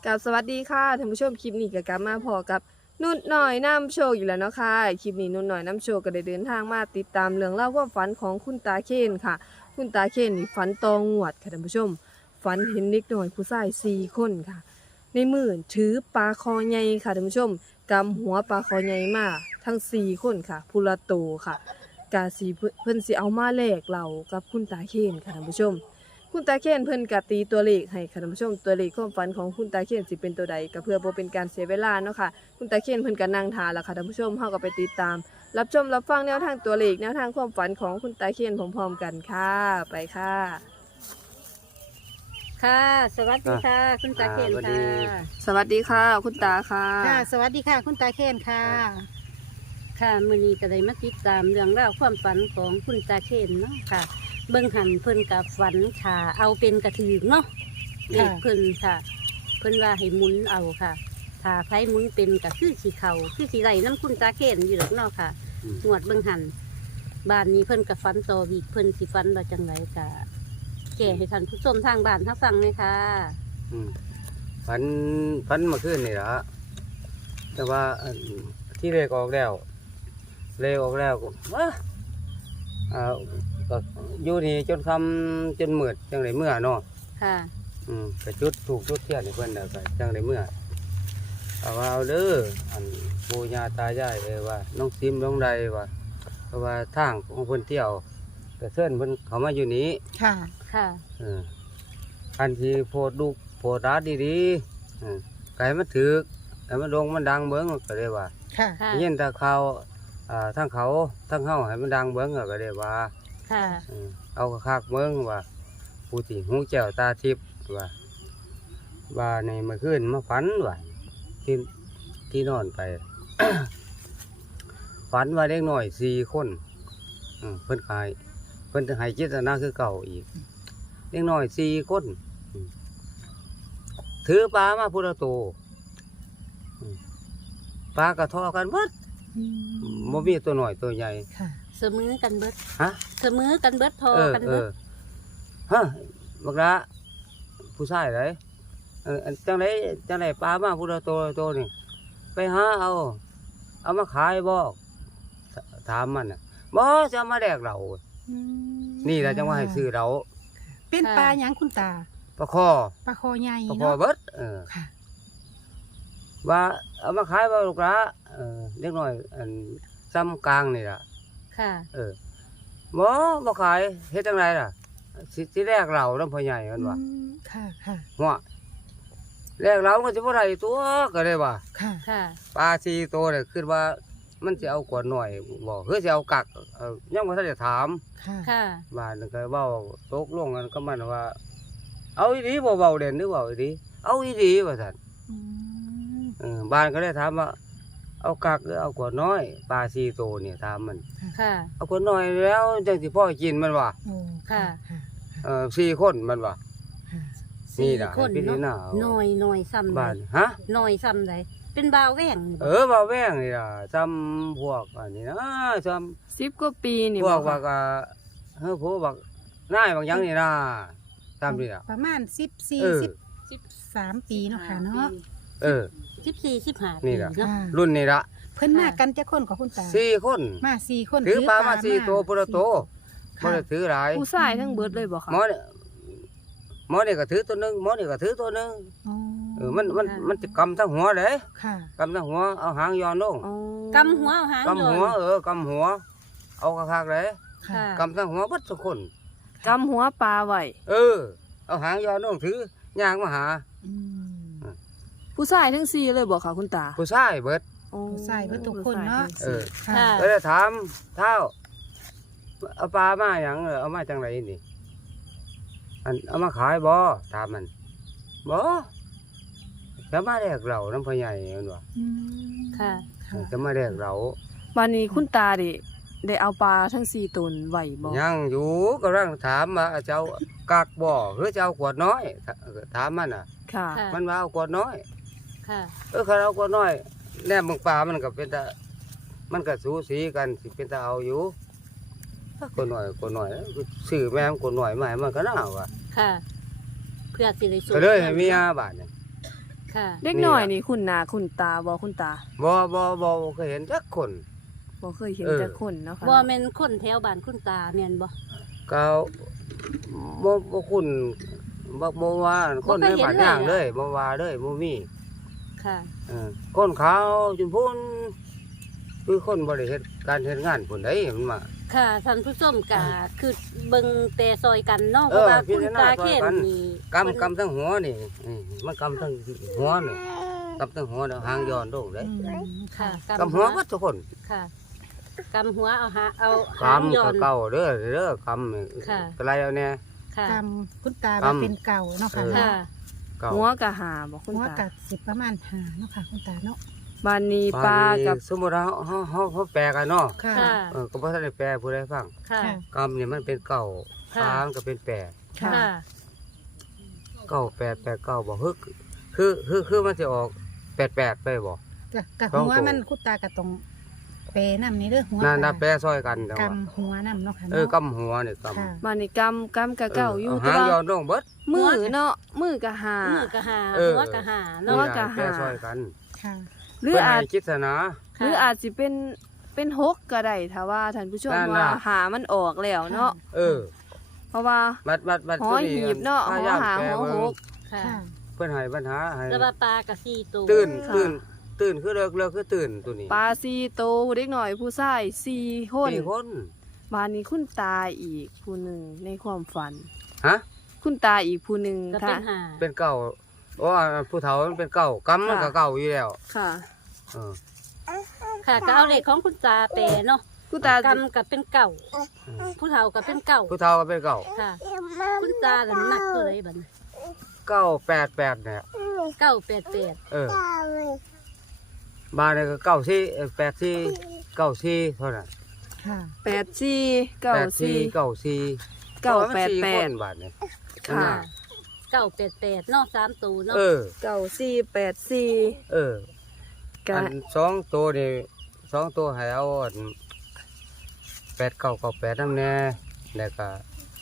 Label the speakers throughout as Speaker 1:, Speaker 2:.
Speaker 1: กับสวัสดีค่ะท่านผู้ชมคลิปนี้ก็กลับมาพอกับนุ่นหน่อยน้ำโชคอยู่แล้วเนาะค่ะคลิปนี้นุ่นหน่อยน้ำโชคก็ได้เดินทางมาติดตามเรื่องเล่าวความฝันของคุณตาเคนค่ะคุณตาเคนนี่ฝันตองงวดค่ะท่านผู้ชมฝันเห็นเด็กน้อยผู้ชาย4 คนค่ะในมือถือปลาคอใหญ่ค่ะท่านผู้ชมกำหัวปลาคอใหญ่มาทั้ง4 คนค่ะพูละโตค่ะกาสีเพิ่นสิเอามาแลกเรากับคุณตาเคนค่ะท่านผู้ชม คุณตาเคนเพิ่นกะตีตัวเลขให้ค่ะท่านผู้ชมตัวเลขความฝันของคุณตาเคนสิเป็นตัวใดก็เพื่อบ่เป็นการเสียเวลาเนาะค่ะคุณตาเคนเพิ่นก็นั่งทาแล้วค่ะท่านผู้ชมเฮาก็ไปติดตามรับชมรับฟังแนวทางตัวเลขแนวทางความฝันของคุณตาเคนพร้อมๆกันค่ะไปค่ะ
Speaker 2: ค่ะ สวัสดีค่ะ คุณตาเคน
Speaker 3: สวัสดี
Speaker 2: ค่ะ
Speaker 1: สวัสดีค่ะ คุณตาค่ะ
Speaker 4: ค่ะสวัสดีค่ะ คุณตาเคนค่ะ
Speaker 2: ค่ะมื้อนี้ก็ได้มาติดตามเรื่องราวความฝันของคุณตาเคนเนาะค่ะ เบิ่งหันเพิ่นกับฝันค่ะ เอาเป็นกระถือเนาะเลขเพิ่นค่ะ เพิ่นว่าให้หมุนเอาค่ะถ้าไผหมุนเป็นก็คือสีเขาคือสีไหลน้ำคุณตาเคนอยู่ดอกเนาะค่ะหวดเบิ่งหันบ้านนี้เพิ่นกับฝันต่อวีกเพิ่นสิฝันว่าจังไรก็แก่ให้ท่านผู้ชมทางบ้านทั้งฟังเลยค่ะ
Speaker 3: อืมฝันเมื่อคืนนี่ละแต่ว่าอันที่เลขออกแล้วก็ว้าก็อยู่นี่จนคำจนมืดจังไรเมื่อเนาะ
Speaker 2: ค่ะ
Speaker 3: ก็จุดถูกจุดเทียนให้เพื่อนแล้วก็จังไรเมื่อเอาเด้ออันปู่ย่าตายายว่าน้องซิมน้องใดว่าเพราะว่าทางของเพิ่นเที่ยวแต่เส้นเพิ่นเขามาอยู่นี้
Speaker 4: ค่ะ
Speaker 2: ค่ะ
Speaker 3: อันที่โพดลูกโพดร้านดีๆไก่มันถือไก่มันโด่งมันดังเบิ้งก็ได้ว่า
Speaker 4: ค่ะ
Speaker 2: ค่ะ
Speaker 3: เย็นตาเขาทั้งเขาทั้งเฮาให้มันดังเบิ้งก็ได้ว่า
Speaker 2: ค่ะ
Speaker 3: เอาคักๆเบิ้งว่าผู้ที่หูแจ้วตาทิพย์ว่าในเมื่อคืนมาฝันว่าที่นอนไป ฝันว่าเด็กน้อย4 คนเพิ่นจะให้จิตนาคือเก่าอีกเด็กน้อย4 คนถือปลามาพุทธโตปลากระทอกันเบิดบ่มีตัวหน่อยตัวใหญ่
Speaker 4: ค่ะ
Speaker 2: เสมอกันเบิด
Speaker 3: ฮะ
Speaker 2: เสมอกันเบิดพอกันเบิด
Speaker 3: ฮะบักละผู้ชายไรอันจังไรปลามาพุทธโตนี่ไปหาเอามาขายบ่ถามมันน่ะบ่จะเอามาแดกเรานี่แหละจังว่าให้ซื้อเรา
Speaker 4: เป็นปลาหยังคุณตา
Speaker 3: ปลาคอ
Speaker 4: ปลาคอใหญ่
Speaker 3: ปลาคอ
Speaker 4: เนาะ
Speaker 3: เบิด
Speaker 4: ค่ะ
Speaker 3: ว่าเอามาขายบ่ลูกละเล็กน้อยอันซ้ำกลางนี่ล่ะ
Speaker 2: ค่ะ
Speaker 3: บ่ขายเฮ็ดจังไรล่ะสิแรกเราน้ำพ่อใหญ่มันว่า
Speaker 4: ค่ะ ค่ะ
Speaker 3: หัวแรกเราก็สิบ่ได้ตัวก็เลยว่า
Speaker 4: ค่ะ
Speaker 2: ค่ะ
Speaker 3: ปลา4 ตัวเนี่ยคือว่ามันสิเอากวดหน่อยบ่คือสิเอากักยังบ่ทันได้ถาม
Speaker 4: ค่ะ
Speaker 2: ค่ะ
Speaker 3: บ้านนึงก็เว้าตกลงกันก็มันว่า เอาอีหลีบ่เว้าเด่นหรือเว้าอีหลีเอาอีหลีว่าซั่น บ้านก็ได้ถามว่าเอากักหรือเอากวดน้อยปลา4 ตัวเนี่ยถามมัน
Speaker 2: ค่ะ
Speaker 3: เอากวดน้อยแล้วจังสิพ่อกินมันว่า
Speaker 4: โอ้
Speaker 2: ค่ะ
Speaker 4: ค่ะ
Speaker 3: 4 คนมันว่า
Speaker 4: ค่ะ
Speaker 3: นี่ล่ะ
Speaker 2: คน
Speaker 3: พี่นี่
Speaker 2: เนาะ
Speaker 3: น่ะ
Speaker 2: หน่อยซ้ำใด
Speaker 3: บ้านฮะ
Speaker 2: หน่อยซ้ำใดเป็นบ่าวแหว่ง
Speaker 3: บ่าวแว้งนี่ล่ะซ้ำพวกอันนี้นะซ้ำ
Speaker 1: 10 กว่าปีนี่
Speaker 3: พว
Speaker 1: บ่
Speaker 3: กว่า
Speaker 1: ค่ะ
Speaker 3: ก็ผู้บักนายบางอย่างนี่นะตามนี่ล่ะ
Speaker 4: ประมาณ14
Speaker 3: เออ
Speaker 4: 13 ปีเนาะค่ะเนาะ
Speaker 3: เออ
Speaker 2: 14-15
Speaker 3: นี่
Speaker 2: ปี
Speaker 3: ล่ะ
Speaker 2: เนาะ
Speaker 4: ค่ะ
Speaker 3: รุ่นนี่ละ
Speaker 4: เพิ่นมากันจะคนกับคุณตา
Speaker 3: 4 คน
Speaker 4: มา4 คน
Speaker 3: ถือปลามา4 ตัวพุทธโตบ่
Speaker 4: ค่ะ
Speaker 3: ได้ถือหลาย
Speaker 1: ผู้ชายทั้งเบิดเลยบ่ค่ะ
Speaker 3: หมอนี่ก็ถือตัวหนึงหมอนี่ก็ถือตัวหนึง
Speaker 4: อ๋อ
Speaker 3: มันจะกำทั้งหัวเด้
Speaker 4: ค่ะ
Speaker 3: กำทั้งหัวเอาหางย้อนลง
Speaker 1: อ๋อก
Speaker 2: ำหัวเอาหาง
Speaker 3: กำหัว
Speaker 2: โยน
Speaker 3: กำหัว เอาคักๆเลย
Speaker 4: ค่ะ
Speaker 2: ค่ะ
Speaker 3: กำทั้งหัวเบิดทุกคน
Speaker 1: กำหัวปลาไว้
Speaker 3: เอาหางย้อนลงถือย่างมาหา
Speaker 4: อืม
Speaker 1: ผู้ชายทั้ง4เลยบ่ค่ะคุณตา
Speaker 3: ผู้ชายเบิด
Speaker 1: อ๋อ
Speaker 4: ผู้ชายเบิดทุกคนเนาะ
Speaker 3: เออ
Speaker 4: ค่ะ
Speaker 2: ค่ะ
Speaker 3: ก็เลยถามเท่าเอาปลามาอย่างเอามาจังไรนี่อันเอามาขายบ่ถามมันบ่จะมาแดกเราน้ำพอใหญ่มันว่า
Speaker 4: อืม
Speaker 2: ค่ะ
Speaker 4: ค่ะ
Speaker 3: จะมาแดกเรา
Speaker 1: วันนี้คุณตาได้เอาปลาทั้ง4 ตนไว้บ่
Speaker 3: ยังอยู่กำลังถามว่าจะเอากักบ่หรือจะเอาขวดน้อยถามมันอ่ะ
Speaker 1: ค่ะ
Speaker 2: ค่ะ
Speaker 3: มันว่าเอาขวดน้อย
Speaker 2: ค่ะ
Speaker 3: เขาเอาขวดน้อยแนบมึงปลามันก็เป็นตามันก็สูสีกันสิเป็นตาเอาอยู่ขวดน้อยซื้อแม่มขวดน้อยมาให้มันก็น่าว่ะ
Speaker 2: ค่ะ เพื่อสิได้สู
Speaker 3: ก็เลยให้เมียบาทเนี่ย
Speaker 2: ค่ะ
Speaker 1: เด็กน้อยนี่คุณหน้าคุณตาบ่คุณตา
Speaker 3: บ่เคยเห็นจักคน
Speaker 1: บ่เคยเห็น
Speaker 3: เออ
Speaker 1: จักคนเนาะค่ะ
Speaker 2: บ่แม่นคนแถวบ้านคุณตาแม่นบ่
Speaker 3: ก็บ่คุณบ่ว่าคนในบ้านย่างเลยบ่ว่าเลยบ่มี
Speaker 2: ค่ะ
Speaker 3: คนขาวจนพุ่นคือคนบ่ได้เฮ็ดการเฮ็ดงานพุ่นได้มันมา
Speaker 2: ค่ะท่านผู้ชมก็คือเบิ่งแต่ซอยกันเนาะเพ
Speaker 3: เออ
Speaker 2: ราะว่า
Speaker 3: พิ
Speaker 2: คุณ
Speaker 3: จารณา
Speaker 2: ตา
Speaker 3: ซอย
Speaker 2: เขียน
Speaker 3: กัน
Speaker 2: นี่
Speaker 3: กำทั้งหัวนี่มันกำทั้งหัวนี่กำทั้งหัวแล้วหางย้อนลงเด้
Speaker 2: ค่ะ
Speaker 3: กำหัวหมดทุกคน
Speaker 2: ค่ะกำหัวเอาหาง
Speaker 3: กำ
Speaker 2: ย้อ
Speaker 3: ก็
Speaker 2: น
Speaker 3: เก่าเด้อกำนี่
Speaker 2: ค่ะ
Speaker 3: ก็ไรเอาแน่
Speaker 2: ค่ะ
Speaker 4: กรรมคุณตาว่าเป็นเก่าเนาะค่ะ
Speaker 2: ค่ะ
Speaker 3: เก่า
Speaker 1: หัวกะหาบ่คุณ
Speaker 4: หัว
Speaker 1: ตา
Speaker 4: กัดสิประมาณหาเนาะค่ะคุณตาเนาะ
Speaker 1: บ้านนี้ปลากับ
Speaker 3: สมมุติว่าเฮาแปลกันเนาะ
Speaker 4: ค่ะ
Speaker 2: ค่ะ
Speaker 3: ก็บ่ทันได้แปลผู้ใดฟัง
Speaker 2: ค่ะ
Speaker 3: กำนี่มันเป็นเก่า
Speaker 2: ค่ะ
Speaker 3: ปางก็เป็นแปด
Speaker 1: ค่ะ
Speaker 2: ค่ะ
Speaker 3: เก้าแปดแปดเก้าบ่คือมันสิออก88ไปบ่
Speaker 4: กับ
Speaker 3: ต้อง
Speaker 4: หัว
Speaker 3: โต
Speaker 4: มันคุณตากับตรงเปน้ำนี่เด้อหัว
Speaker 3: นั่นน่ะแปลซอยกันแต่
Speaker 4: ก
Speaker 3: ว่า
Speaker 4: ำหัวน้ำเนาะค่ะ
Speaker 3: กำหัวนี่กำ
Speaker 4: ค่ะ
Speaker 1: บ้านนี้กำกะเก่าอยู่
Speaker 3: หาง
Speaker 1: แต่
Speaker 3: ย้อ
Speaker 1: ว่าน
Speaker 3: ลงเบิด
Speaker 1: มือเนาะมือกะหา
Speaker 2: มือกะหา
Speaker 3: เออ
Speaker 2: หัวกะหา
Speaker 1: หั
Speaker 2: เนาะ
Speaker 1: วกะหา
Speaker 3: แปลซอยกัน
Speaker 4: ค่ะ
Speaker 1: หรือ
Speaker 3: เพิ่น
Speaker 1: อาจ
Speaker 3: ให้คิดซะนะ
Speaker 1: หรืออาจสิเป็นหกก็ได้ถ้าว่าท่านผู้ชม
Speaker 3: นั่น
Speaker 1: ว่า
Speaker 3: น่ะ
Speaker 1: หามันออกแล้วเนาะ
Speaker 3: เออ
Speaker 1: เพราะว่า
Speaker 3: บัด
Speaker 1: หอหีบเนาะหอหาหอหก
Speaker 2: ค่ะ
Speaker 4: ค่ะ
Speaker 3: เพิ่นให้ปัญหาให้
Speaker 2: แล้วว่าปลากะ4ตัว
Speaker 3: ตื่น
Speaker 1: ค่ะ
Speaker 3: ตื่นคือเลิกคือตื่นตัวนี้
Speaker 1: ปลาซีโตวเด็กหน่อยผู้ชาย4คน
Speaker 3: 4คน
Speaker 1: บ้านนี้คุณตาอีกผู้หนึ่งในความฝัน
Speaker 3: ฮะ
Speaker 1: คุณตาอีกผู้หนึ่ง
Speaker 2: ก็เป็
Speaker 1: ค่ะ
Speaker 2: นหา
Speaker 3: เป็นเก่าโอ้ผู้เฒ่ามันเป็นเก่ากำมันก็
Speaker 1: ค่ะ
Speaker 3: เก่าอยู่แล้ว
Speaker 1: ค่ะ
Speaker 3: เออ
Speaker 2: ค่ะก็เอาเลขของคุณตาแปลเนาะ
Speaker 1: คุณตาก
Speaker 2: ำกับเป็นเก่า ผู้เฒ่ากับเป็นเก่า
Speaker 3: ผู้เฒ่าก็เป็นเก่า
Speaker 2: ค่ะ คุณตาน่ะมักตัวใดบัดนี้
Speaker 3: 988เนี่ย
Speaker 2: 988
Speaker 3: เออบ้านนี่ก็94 84 94เท่านั้น
Speaker 4: ค่ะ
Speaker 1: 84 94
Speaker 3: 94 94
Speaker 1: 988
Speaker 3: บาทนี่
Speaker 1: ค่ะ
Speaker 2: 988เนาะ3ตัวเนาะ
Speaker 3: เออ
Speaker 1: 9484
Speaker 3: เออ
Speaker 1: กะ
Speaker 3: อันสองตัวนี่สองตัวให้เอาอัน8998นำแน่แล้วก็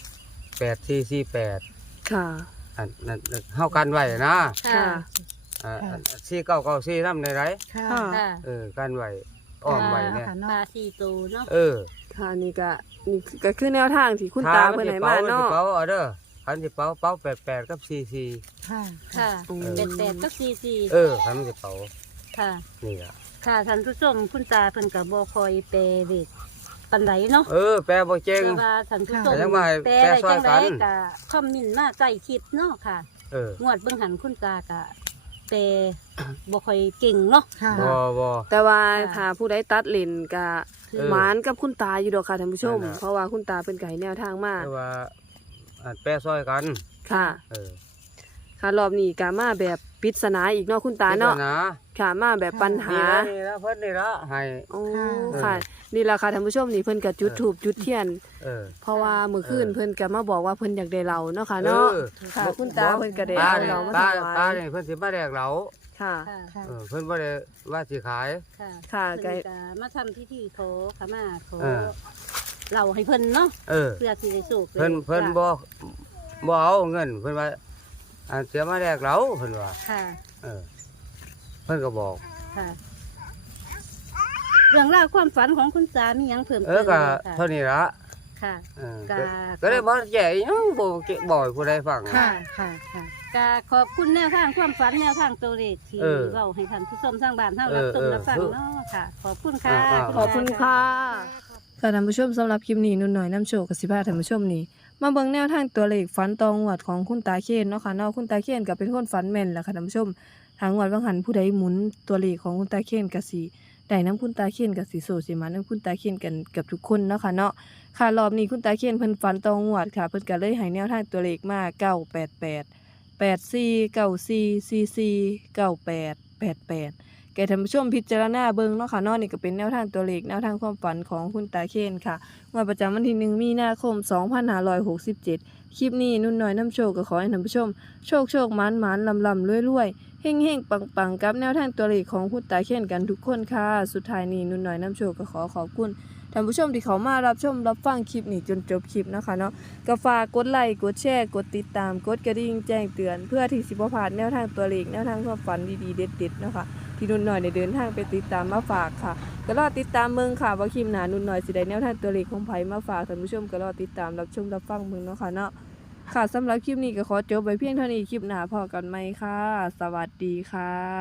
Speaker 3: 8448
Speaker 1: ค่ะ
Speaker 3: อันนั้นเฮากันไว้นะ
Speaker 2: ค่ะ
Speaker 3: 4994นำได้ไร
Speaker 4: ค่ะ
Speaker 1: ค่ะ
Speaker 2: ค่ะ
Speaker 3: กันไว้อ้อมไว้เนี่ย
Speaker 4: ค่ะ
Speaker 2: ป
Speaker 4: เนาะ
Speaker 2: ลา4ตัวเนาะ
Speaker 3: เออ
Speaker 1: ค่ะนี่ก็คือแนวทางที่คุณตาเพิ่นให้มาเนาะ
Speaker 3: เป๋าเอาเด้อคันสิเป๋า88กับ44
Speaker 4: ค่ะ
Speaker 2: ค่ะ
Speaker 1: อืม
Speaker 2: 88กับ44
Speaker 3: คันมันสิเป๋า
Speaker 2: ค่ะ
Speaker 3: นี่ล่ะ
Speaker 2: ค่ะท่านผู้ชมคุณตาเพิ่นก็บ่ค่อยแปลเลขปานใดเนาะ
Speaker 3: แปลบ่เจ๋ง
Speaker 2: แต่ว่าท่านผู้ชม
Speaker 3: แต่ยังว่าให้
Speaker 2: แปล
Speaker 3: แปล
Speaker 2: ได้
Speaker 3: ซอ
Speaker 2: จั
Speaker 3: ย
Speaker 2: ง
Speaker 3: กั
Speaker 2: ได
Speaker 3: น
Speaker 2: ก็คอมเมนต์มาใต้คลิปเนาะค่ะ งวดเบิ่งหันคุณตาก็แปลบ่ค่อยเก่งเนาะ
Speaker 4: ค่ะ
Speaker 3: บ่
Speaker 1: แต่ว่า
Speaker 2: ค่ะ
Speaker 1: ถ้าผู้ใดตัดเลนก็
Speaker 2: คือ
Speaker 1: หมานกับคุณตาอยู่ดอกค่ะท่านผู้ชม
Speaker 3: นั่นน่ะ
Speaker 1: เพราะว่าคุณตาเป็นไก่แนวทางมาก
Speaker 3: แต่ว่าอันแปลซอยกัน
Speaker 1: ค่ะ
Speaker 3: เออ
Speaker 1: ค่ะรอบนี้ก็มาแบบปริศนาอีกเนาะคุณตาเนาะ
Speaker 3: ปริศ
Speaker 1: ค่ะมาแบบปัญหา
Speaker 3: นี่ละเพิ่นนี่ละให้
Speaker 1: โอ้
Speaker 3: ค่ะ
Speaker 1: ค่ะ นี่ล่ะค่ะท่านผู้ชมนี่เพิ่นก็จุดธูปจุดเทียน
Speaker 3: เออ
Speaker 1: เพราะว่ามื้อคืน
Speaker 3: เออ
Speaker 1: เพิ่นก็มาบอกว่าเพิ่นอยากได้เหล้าเนาะค่ะเนาะ ค่ะคุณตาเพิ่นก็ได้
Speaker 3: ป้า
Speaker 1: เอา
Speaker 3: นี่
Speaker 1: เหล้ามา
Speaker 3: ป้า
Speaker 1: ถวาย
Speaker 3: ป้านี่เพิ่นสิมาแลกเหล้า
Speaker 1: ค่ะ
Speaker 2: ค่ะ
Speaker 4: ค่ะ
Speaker 3: เพิ่นบ่ได้ว่าสิขาย
Speaker 2: ค่ะ
Speaker 1: ค่ะ
Speaker 2: เพิ่นก็มาทำพิธีขอขมาขอ
Speaker 3: เออ
Speaker 2: เราให้เพิ่นเนาะ
Speaker 3: เออ
Speaker 2: เพื่อสิได้สุข
Speaker 3: เพิ่นบ่เอาเงินเพิ่นว่าอันเสียมาแลกเหล้าเพิ่นว่า
Speaker 2: ค่ะ
Speaker 3: เออ เพิ่นก็บอก
Speaker 2: ค่ะ เรื่องราวความฝันของคุณตามีหยังเพิ่ม
Speaker 3: เอ
Speaker 2: เติ
Speaker 3: อ
Speaker 2: ม
Speaker 3: ก็
Speaker 2: ไหมคะ
Speaker 3: เท่านี้ละ
Speaker 2: ค่ะ
Speaker 3: เออ
Speaker 2: ก็
Speaker 3: ก็ได้บ่แย่อีหยังบ่ให้ผู้ใดฟัง
Speaker 4: ค่ะ ค่ะ ค่ะ
Speaker 2: ก็ขอบคุณแนวทางความฝันแนวทางตัวเลขที่
Speaker 3: เออ
Speaker 2: เว้าให้ท่านผู้ชมทางบ้านเฮา
Speaker 3: เอ
Speaker 2: รับ
Speaker 3: อ
Speaker 2: ชม
Speaker 3: เออ
Speaker 2: รับฟังเนาะค่ะ ขอบคุณค่ะ
Speaker 1: ขอบคุณค่ะ ค่ะท่านผู้ชมสำหรับคลิปนี้นุ่นหน่อยน้ำโชคกับสิพาท่านผู้ชมนี่มาเบิ่งแนวทางตัวเลขฝันตองหวดของคุณตาเคนเนาะค่ะเนาะคุณตาเคนก็เป็นคนฝันแม่นแหละค่ะท่านผู้ชมทางหวดบางหันผู้ใดหมุนตัวเลขของคุณตาเคนก็สิได้น้ำคุณตาเคนก็สิโซสิมาน้ำคุณตาเคนกันกับทุกคนเนาะค่ะเนาะค่ะรอบนี้คุณตาเคนเพิ่นฝันตองหวดค่ะเพิ่นก็เลยให้แนวทางตัวเลขมา988 84 94 44 98 88 แก่ท่านผู้ชมพิจารณาเบิ่งเนาะค่ะเนาะนี่ก็เป็นแนวทางตัวเลขแนวทางความฝันของคุณตาเคนค่ะงวดประจำวันที่1มีนาคม 2567 คลิปนี้นุ่นน้อยน้ำโชคก็ขอให้ท่านผู้ชมโชคหมานลำรวยเฮงปังกับแนวทางตัวเลขของคุณตาเคนกันทุกคนค่ะ สุดท้ายนี้นุ่นน้อยน้ำโชคก็ขอบคุณท่านผู้ชมที่เขามารับชมรับฟังคลิปนี้จนจบคลิปนะคะเนาะก็ฝากกดไลค์กดแชร์กดติดตามกดกระดิ่งแจ้งเตือนเพื่อที่สิบ่พลาดแนวทางตัวเลขแนวทางความฝันดีๆเด็ดๆเนาะค่ะที่นุ่นหน่อยได้เดินทางไปติดตามมาฝากค่ะก็รอติดตามเมืองค่ะว่าคลิปหน้านุ่นหน่อยสิได้แนวทางตัวเลขของไผมาฝากท่านผู้ชมก็รอติดตามรับชมรับฟังเมืองเนาะค่ะเนาะค่ะสำหรับคลิปนี้ก็ขอจบไว้เพียงเท่านี้คลิปหน้าพอกันไหมค่ะสวัสดีค่ะ